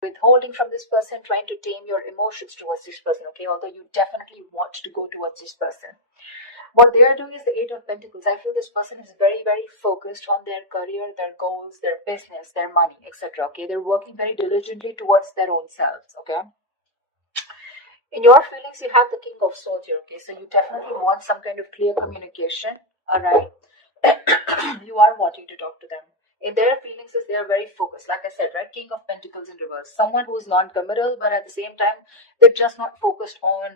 withholding from this person, trying to tame your emotions towards this person, okay? Although you definitely want to go towards this person. What they are doing is the Eight of Pentacles. I feel this person is very, very focused on their career, their goals, their business, their money, etc. Okay, they're working very diligently towards their own selves. Okay. In your feelings, you have the King of Swords here. Okay, so you definitely want some kind of clear communication. All right, you are wanting to talk to them. In their feelings, is they are very focused. Like I said, right? King of Pentacles in reverse. Someone who is non-committal, but at the same time, they're just not focused on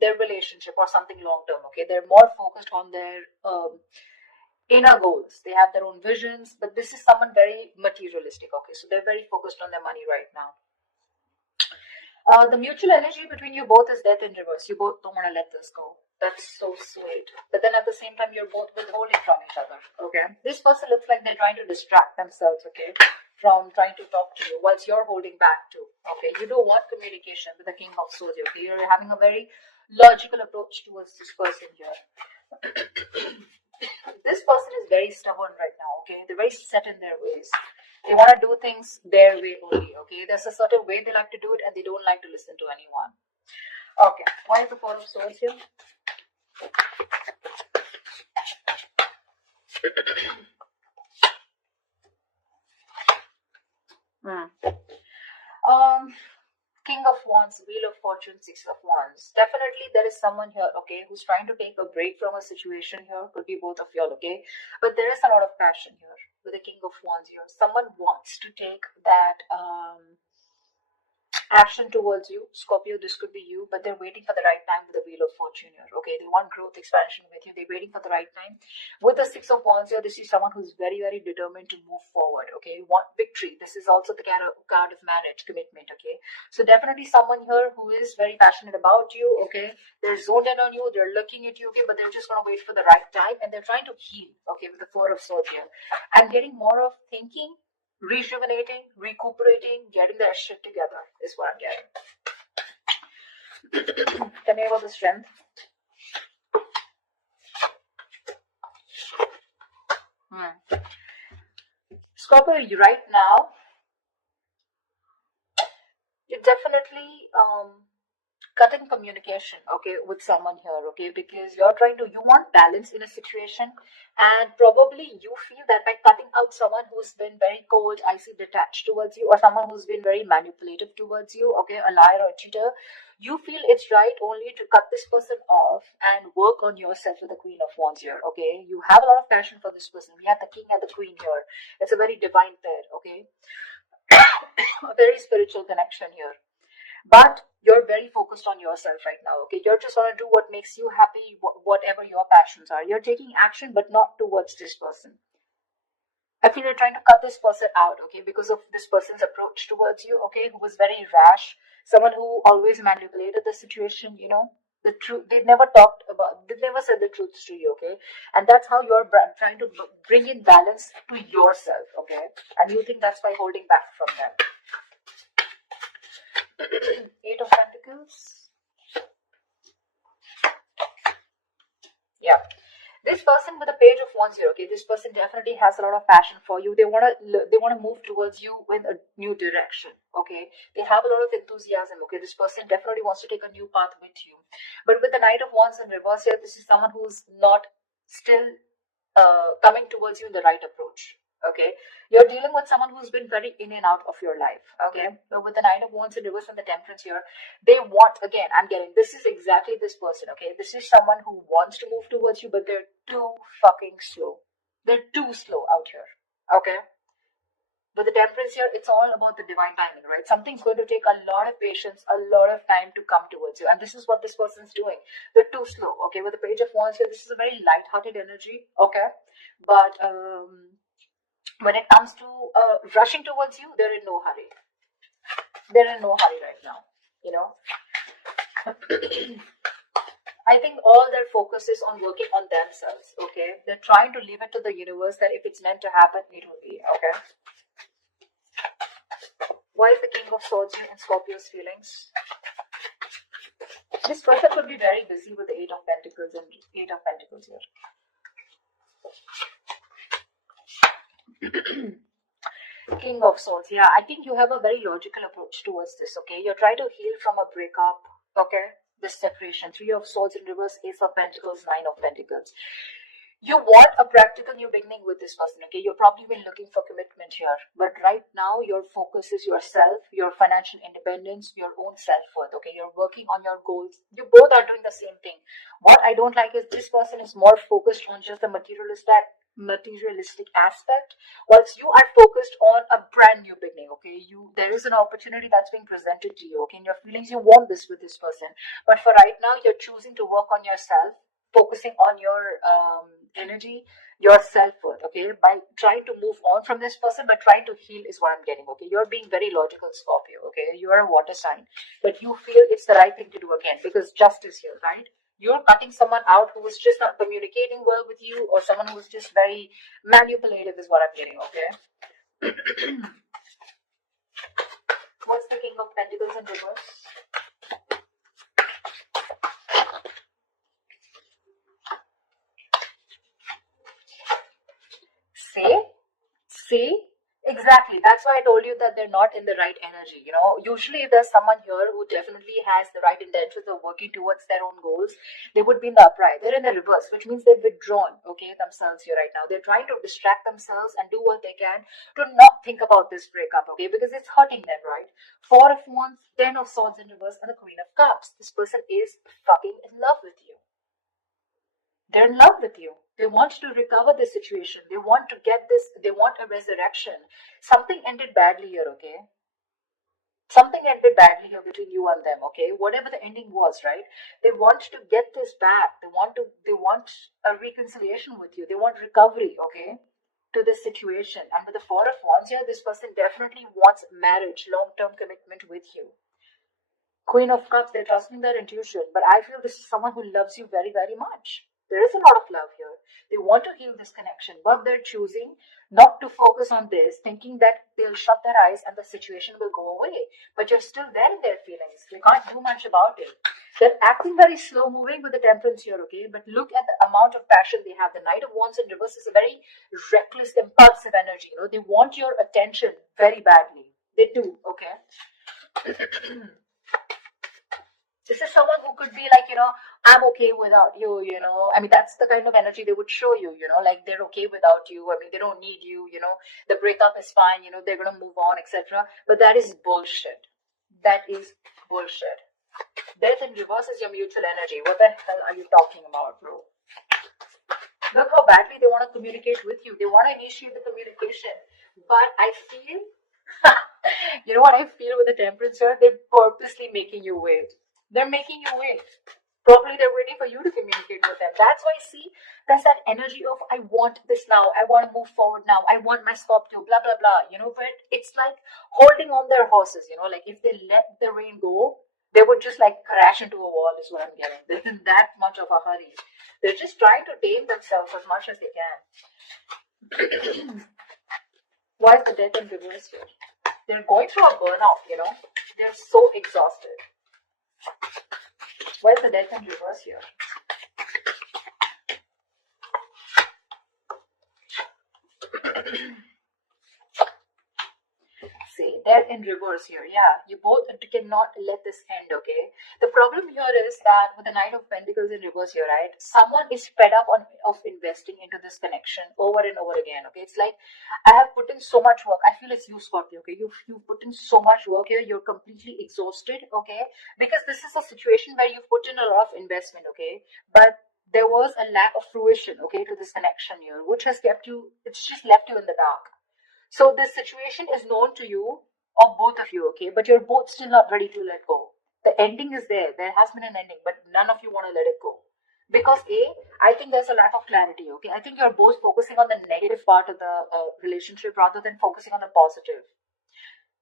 their relationship or something long term. Okay, they're more focused on their inner goals. They have their own visions, but this is someone very materialistic. Okay, so they're very focused on their money right now. The mutual energy between you both is death in reverse. You both don't want to let this go. That's so sweet. But then at the same time, you're both withholding from each other. Okay, this person looks like they're trying to distract themselves. Okay, from trying to talk to you, whilst you're holding back too. Okay, you do want communication with the King of Swords. Okay, you're having a very logical approach towards this person here. This person is very stubborn right now. Okay, they're very set in their ways. They want to do things their way only. Okay, there's a certain way they like to do it, and they don't like to listen to anyone. Okay, why is the Four of Swords here? King of Wands, Wheel of Fortune, Six of Wands. Definitely there is someone here, okay, who's trying to take a break from a situation here. Could be both of y'all, okay? But there is a lot of passion here with the King of Wands here. Someone wants to take that action towards you. Scorpio, this could be you, but they're waiting for the right time with the Wheel of Fortune here. Okay, they want growth, expansion with you. They're waiting for the right time. With the Six of Wands here, this is someone who's very, very determined to move forward. Okay, want victory. This is also the card of marriage, commitment. Okay, so definitely someone here who is very passionate about you. Okay, they're zoned in on you. They're looking at you. Okay, but they're just gonna wait for the right time, and they're trying to heal. Okay, with the Four of Swords here, I'm getting more of thinking, rejuvenating, recuperating, getting their shit together is what I'm getting. Tell me about the Strength. Scorpio, right now, you're definitely cutting communication, okay, with someone here, okay, because you want balance in a situation, and probably you feel that by cutting out someone who's been very cold, icy, detached towards you, or someone who's been very manipulative towards you, okay, a liar or a cheater, you feel it's right only to cut this person off and work on yourself with the Queen of Wands here, okay. You have a lot of passion for this person. We have the King and the Queen here. It's a very divine pair, okay. A very spiritual connection here. But you're very focused on yourself right now, okay? You're just going to do what makes you happy, whatever your passions are. You're taking action, but not towards this person. I feel you're trying to cut this person out, okay? Because of this person's approach towards you, okay? Who was very rash, someone who always manipulated the situation, you know? The truth, they never said the truths to you, okay? And that's how you're trying to bring in balance to yourself, okay? And you think that's by holding back from them. Eight of Pentacles. Yeah, this person with a Page of Wands here, okay, this person definitely has a lot of passion for you. They want to move towards you with a new direction, okay. They have a lot of enthusiasm, okay. This person definitely wants to take a new path with you. But with the Knight of Wands in reverse here, this is someone who's not still coming towards you in the right approach. Okay, you're dealing with someone who's been very in and out of your life. Okay, so with the Nine of Wands in reverse and the Temperance here, they want, again, I'm getting, this is exactly this person. Okay, this is someone who wants to move towards you, but they're too fucking slow. They're too slow out here. Okay, with the Temperance here, it's all about the divine timing, right? Something's going to take a lot of patience, a lot of time to come towards you, and this is what this person's doing. They're too slow. Okay, with the Page of Wands here, this is a very light-hearted energy. Okay, but when it comes to rushing towards you, they're in no hurry. They're in no hurry right now, you know. I think all their focus is on working on themselves, okay. They're trying to leave it to the universe that if it's meant to happen, it will be, okay. Why is the King of Swords here in Scorpio's feelings? This person could be very busy with the Eight of Pentacles and Eight of Pentacles here. King of Swords. Yeah, I think you have a very logical approach towards this. Okay, you're trying to heal from a breakup. Okay, this separation. Three of Swords in reverse, Ace of Pentacles, Nine of Pentacles. You want a practical new beginning with this person. Okay, you've probably been looking for commitment here, but right now your focus is yourself, your financial independence, your own self-worth. Okay, you're working on your goals. You both are doing the same thing. What I don't like is this person is more focused on just the materialistic aspect, whilst you are focused on a brand new beginning. Okay, there is an opportunity that's being presented to you. Okay, in your feelings you want this with this person, but for right now you're choosing to work on yourself, focusing on your energy, your self-worth. Okay, by trying to move on from this person but trying to heal is what I'm getting. Okay, you're being very logical, Scorpio. Okay, you are a water sign, but you feel it's the right thing to do again because justice here, right? You're cutting someone out who is just not communicating well with you, or someone who is just very manipulative is what I'm getting. Okay. What's the King of Pentacles in reverse? See, exactly. That's why I told you that they're not in the right energy. Usually if there's someone here who definitely has the right intentions of working towards their own goals, they would be in the upright. They're in the reverse, which means they've withdrawn, okay, themselves here right now. They're trying to distract themselves and do what they can to not think about this breakup, okay, because it's hurting them, right? Four of Wands, Ten of Swords in reverse, and the Queen of Cups. This person is fucking in love with you. They're in love with you. They want to recover the situation. They want to get this. They want a resurrection. Something ended badly here, okay? Something ended badly here between you and them, okay? Whatever the ending was, right? They want to get this back. They want a reconciliation with you. They want recovery, okay? To this situation. And with the Four of Wands here, this person definitely wants marriage, long-term commitment with you. Queen of Cups, they're trusting their intuition, but I feel this is someone who loves you very, very much. There is a lot of love here. They want to heal this connection, but they're choosing not to focus on this, thinking that they'll shut their eyes and the situation will go away. But you're still there in their feelings. You can't do much about it. They're acting very slow moving with the Temperance here, okay? But look at the amount of passion they have. The Knight of Wands in reverse is a very reckless, impulsive energy. They want your attention very badly. They do, okay? This is someone who could be like, I'm okay without you, I mean, that's the kind of energy they would show you, like they're okay without you. I mean, they don't need you, the breakup is fine, they're going to move on, etc. But that is bullshit. That is bullshit. Death in reverse is your mutual energy. What the hell are you talking about, bro? Look how badly they want to communicate with you. They want to initiate the communication. But I feel, you know what I feel with the Temperance here? They're purposely making you wait. They're making you wait. Probably they're waiting for you to communicate with them. That's why, see, there's that energy of, I want this now. I want to move forward now. I want my Scorpio, blah, blah, blah. But it's like holding on their horses, like if they let the rain go, they would just like crash into a wall is what I'm getting. They're in that much of a hurry. They're just trying to tame themselves as much as they can. Why is the Death in reverse here? They're going through a burnout, They're so exhausted. Why is the Death in reverse here? See, Death in reverse here. Yeah, you both cannot let this end, okay? The problem here is that with the Knight of Pentacles in reverse here, right? Someone is fed up of investing into this connection over and over again, okay? It's like, I have put in so much work. I feel it's you, Scorpio, okay? You've put in so much work here. You're completely exhausted, okay? Because this is a situation where you've put in a lot of investment, okay? But there was a lack of fruition, okay, to this connection here, which has it's just left you in the dark. So this situation is known to you, or both of you, okay? But you're both still not ready to let go. The ending is there. There has been an ending, but none of you want to let it go. Because I think there's a lack of clarity, okay? I think you're both focusing on the negative part of the relationship rather than focusing on the positive.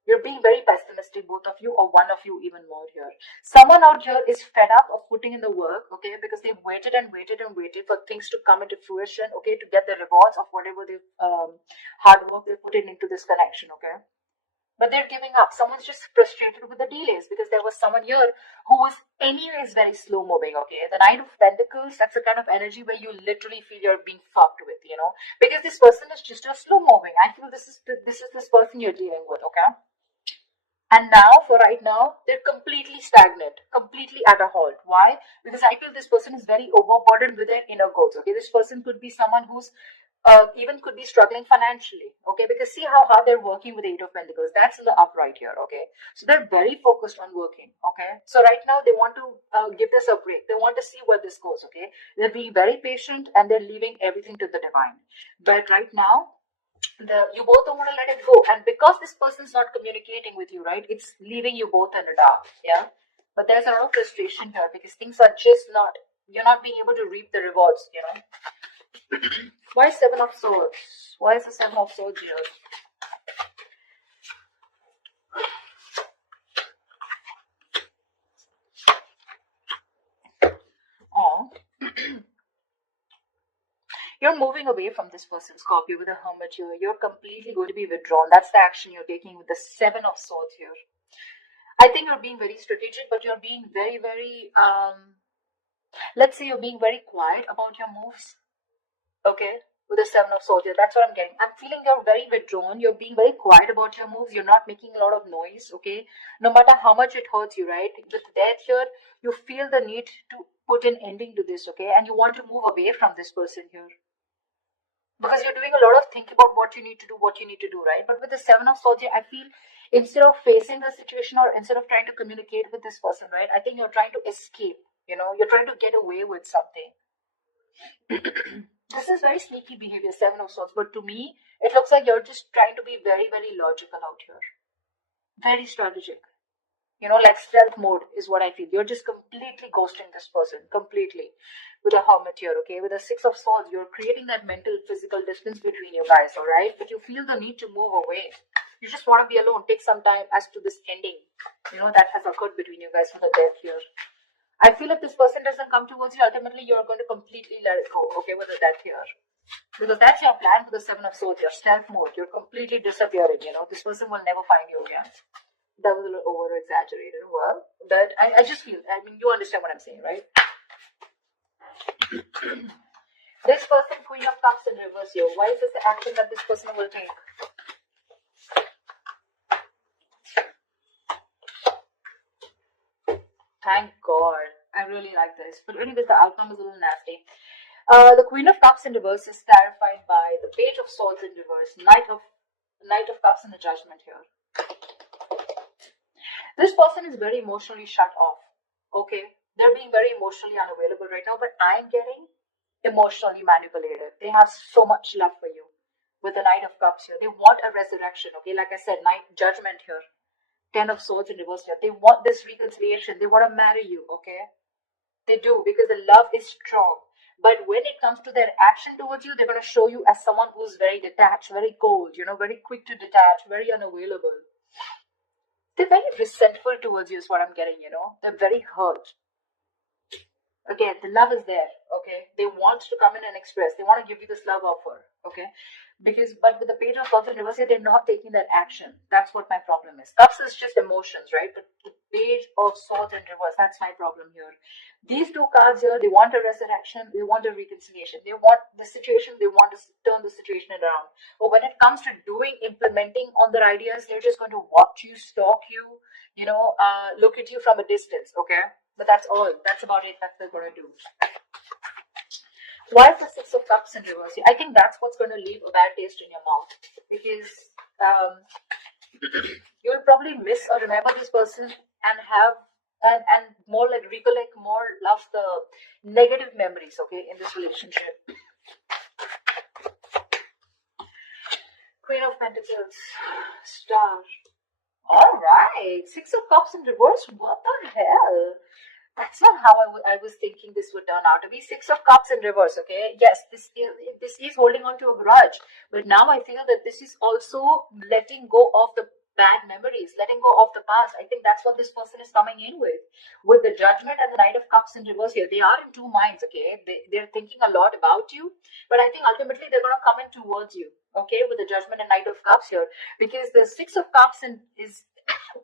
You're being very pessimistic, both of you, or one of you even more here. Someone out here is fed up of putting in the work, okay, because they've waited and waited and waited for things to come into fruition, okay, to get the rewards of whatever they've hard work they put into this connection, okay. but they're giving up. Someone's just frustrated with the delays because there was someone here who was anyways very slow moving, okay? The Knight of Pentacles, that's the kind of energy where you literally feel you're being fucked with, you know, because this person is just a slow moving. I feel this is this person you're dealing with, okay? And now, for right now, they're completely stagnant, completely at a halt. Why? Because I feel this person is very overburdened with their inner goals. Okay, this person could be someone who's even could be struggling financially. Okay, because see how hard they're working with the Eight of Pentacles. That's in the upright here. Okay, so they're very focused on working. Okay, so right now they want to give this a break. They want to see where this goes. Okay, they're being very patient and they're leaving everything to the divine. But right now, you both don't want to let it go, and because this person's not communicating with you, right, it's leaving you both in the dark. Yeah, but there's a lot of frustration here because things are just not, you're not being able to reap the rewards, you know. Why Seven of Swords? Why is the Seven of Swords here? Oh. You're moving away from this person, Scorpio, with a Hermit here. You're completely going to be withdrawn. That's the action you're taking with the Seven of Swords here. I think you're being very strategic, but you're being very, very, let's say you're being very quiet about your moves. Okay, with the Seven of Swords here. That's what I'm getting. I'm feeling you're very withdrawn. You're being very quiet about your moves. You're not making a lot of noise. Okay, no matter how much it hurts you, right? With death here, you feel the need to put an ending to this. Okay, and you want to move away from this person here because you're doing a lot of thinking about what you need to do, right? But with the Seven of Swords here, I feel instead of facing the situation or instead of trying to communicate with this person, right, I think you're trying to escape. You know, you're trying to get away with something. This is very sneaky behavior, Seven of Swords, but to me, it looks like you're just trying to be very, very logical out here. Very strategic. You know, like stealth mode is what I feel. You're just completely ghosting this person, completely. With a Hermit here, okay? With a Six of Swords, you're creating that mental, physical distance between you guys, alright? But you feel the need to move away. You just want to be alone. Take some time as to this ending, you know, that has occurred between you guys with the death here. I feel if this person doesn't come towards you, ultimately you're going to completely let it go, okay, with the death here. Because that's your plan for the Seven of Swords, your stealth mode. You're completely disappearing, you know. This person will never find you again. That was a little over-exaggerated. Well, but I just feel, I mean, you understand what I'm saying, right? This person, Queen of Cups in reverse here. Why is this the action that this person will take? Thank God. I really like this. But anyways, the outcome is a little nasty. The Queen of Cups in reverse is clarified by the Page of Swords in reverse, Knight of Cups in the Judgment here. This person is very emotionally shut off. Okay, they're being very emotionally unavailable right now, but I'm getting emotionally manipulated. They have so much love for you. With the Knight of Cups here, they want a resurrection. Okay, like I said, Knight Judgment here. Ten of Swords in reverse here. They want this reconciliation. They want to marry you. Okay, they do, because the love is strong. But when it comes to their action towards you, they're going to show you as someone who's very detached, very cold, you know, very quick to detach, very unavailable. They're very resentful towards you is what I'm getting, you know. They're very hurt. Again, the love is there, okay? They want to come in and express. They want to give you this love offer, okay? But with the Page of Cups in reverse, they're not taking that action. That's what my problem is. Cups is just emotions, right? But the Page of Swords in reverse, that's my problem here. These two cards here, they want a resurrection, they want a reconciliation, they want the situation, they want to turn the situation around. But when it comes to implementing on their ideas, they're just going to watch you, stalk you, you know, look at you from a distance, okay? But that's all. That's about it that they're going to do. Why the Six of Cups in reverse? I think that's what's going to leave a bad taste in your mouth. Because you'll probably miss or remember this person and have and more like recollect, more love the negative memories, okay, in this relationship. Queen of Pentacles, Star. Alright, Six of Cups in reverse. What the hell? That's not how I was thinking this would turn out to be. Six of Cups in reverse, okay? Yes, this is holding on to a grudge. But now I feel that this is also letting go of the bad memories, letting go of the past. I think that's what this person is coming in with. With the Judgment and the Knight of Cups in reverse here, they are in two minds, okay? They're thinking a lot about you, but I think ultimately they're going to come in towards you, okay, with the Judgment and Knight of Cups here, because the Six of Cups is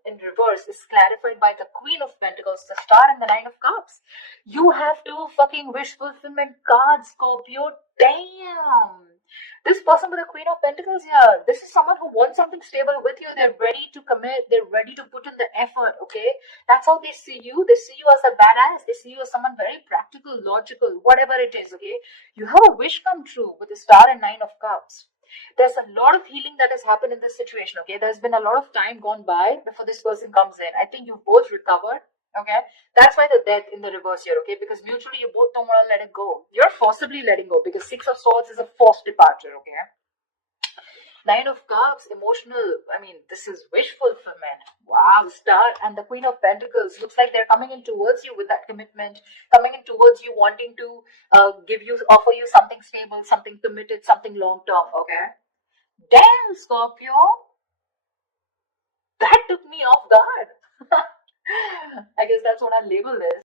in reverse is clarified by the Queen of Pentacles, the Star, and the Nine of Cups. You have two fucking wish fulfillment cards, Scorpio. Damn. This person with the Queen of Pentacles here, this is someone who wants something stable with you. They're ready to commit. They're ready to put in the effort, okay? That's how they see you. They see you as a badass. They see you as someone very practical, logical, whatever it is, okay? You have a wish come true with the Star and Nine of Cups. There's a lot of healing that has happened in this situation, okay? There's been a lot of time gone by before this person comes in. I think you both recovered, okay? That's why the Death in the reverse here, okay? Because mutually you both don't want to let it go. You're forcibly letting go because Six of Swords is a forced departure, okay? Nine of Cups, emotional. I mean, this is wish fulfillment. Wow, Star and the Queen of Pentacles. Looks like they're coming in towards you with that commitment, coming in towards you, wanting to offer you something stable, something committed, something long term. Okay. Damn, Scorpio, that took me off guard. I guess that's what I label this.